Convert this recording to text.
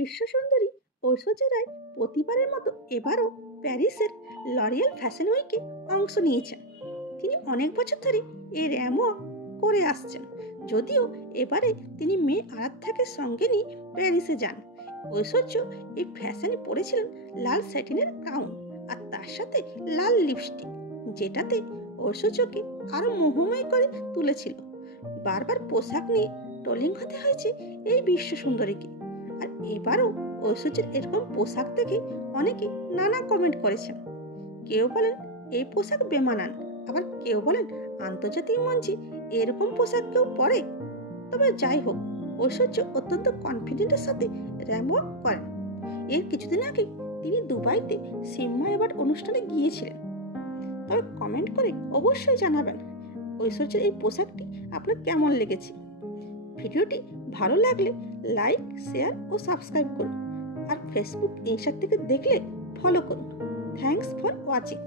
বিশ্বসুন্দরী ঐশ্বর্যা রায় প্রতিবারের মতো এবারও প্যারিসের লরিয়াল ফ্যাশন উইকে অংশ নিয়েছেন। তিনি অনেক বছর ধরে এই র্যামও করে আসছেন, যদিও এবারে তিনি মেয়ে আরাধ্যাকে সঙ্গে নিয়ে প্যারিসে যান। ঐশ্বর্য এই ফ্যাশনে পরেছিলেন লাল স্যাটিনের গাউন আর তার সাথে লাল লিপস্টিক, যেটাতে ঐশ্বর্যকে আরো মোহময় করে তুলেছিল। বারবার পোশাক নিয়ে ট্রোলিং হতে হয়েছে এই বিশ্ব সুন্দরীকে। আর এবারও ঐশ্বর্যের এরকম পোশাক দেখে অনেকে নানা কমেন্ট করেছেন। কেউ বলেন এই পোশাক বেমানান, আবার কেউ বলেন আন্তর্জাতিক মঞ্চে এরকম পোশাক কেউ পরে। তবে যাই হোক, ঐশ্বর্য অত্যন্ত কনফিডেন্টের সাথে র্যাম্প ওয়াক করেন। এর কিছুদিন আগে তিনি দুবাইতে সিম্মা অ্যাওয়ার্ড অনুষ্ঠানে গিয়েছিলেন। তবে কমেন্ট করে অবশ্যই জানাবেন ঐশ্বর্যের এই পোশাকটি আপনার কেমন লেগেছে। ভিডিওটি ভালো লাগলে লাইক, শেয়ার ও সাবস্ক্রাইব করুন। আর ফেসবুক, ইনস্টা থেকে দেখলে ফলো করুন। Thanks for watching.